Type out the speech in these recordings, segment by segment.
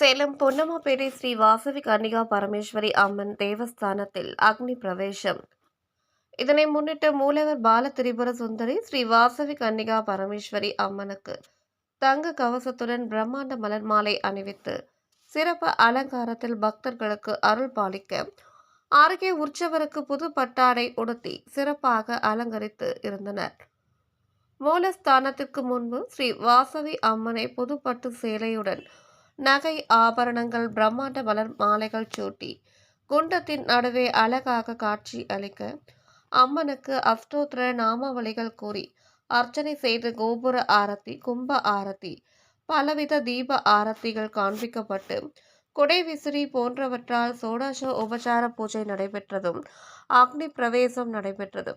சேலம் பொன்னம்மாப்பேட்டை ஸ்ரீ வாசவி கன்னிகா பரமேஸ்வரி அம்மன் தேவஸ்தானத்தில் அக்னி பிரவேசம். இதனை முன்னிட்டு மூலவர் பால திரிபுர சுந்தரி ஸ்ரீ வாசவி கன்னிகா பரமேஸ்வரி அம்மனுக்கு தங்க கவசத்துடன் பிரம்மாண்ட மலர் மாலை அணிவித்து சிறப்பு அலங்காரத்தில் பக்தர்களுக்கு அருள் பாலிக்க அருகே உற்சவருக்கு புது பட்டாடை உடுத்தி சிறப்பாக அலங்கரித்து இருந்தனர். மூலஸ்தானத்திற்கு முன்பு ஸ்ரீ வாசவி அம்மனை புதுப்பட்டு சேலையுடன் நகை ஆபரணங்கள் பிரம்மாண்ட மலர் மாலைகள் சூட்டி குண்டத்தின் நடுவே அழகாக காட்சி அளிக்க அம்மனுக்கு அஷ்டோத்திர நாமாவளிகள் கூறி அர்ச்சனை செய்து கோபுர ஆரத்தி, கும்ப ஆரத்தி, பலவித தீப ஆரத்திகள் காண்பிக்கப்பட்டு குடை விசிறி போன்றவற்றால் சோடாச உபசார பூஜை நடைபெற்றதும் அக்னி பிரவேசம் நடைபெற்றது.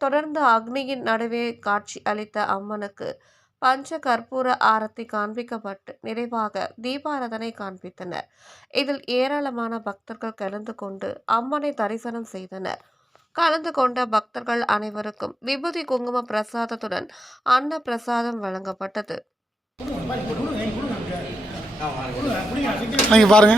தொடர்ந்து அக்னியின் நடுவே காட்சி அளித்த அம்மனுக்கு பஞ்ச கற்பூர ஆரத்தி காண்பிக்கப்பட்டு நிறைவாக தீபாராதனை காண்பித்தனர். இதில் ஏராளமான பக்தர்கள் கலந்து கொண்டு அம்மனை தரிசனம் செய்தனர். கலந்து கொண்ட பக்தர்கள் அனைவருக்கும் விபூதி குங்கும பிரசாதத்துடன் அன்ன பிரசாதம் வழங்கப்பட்டது. பாருங்க.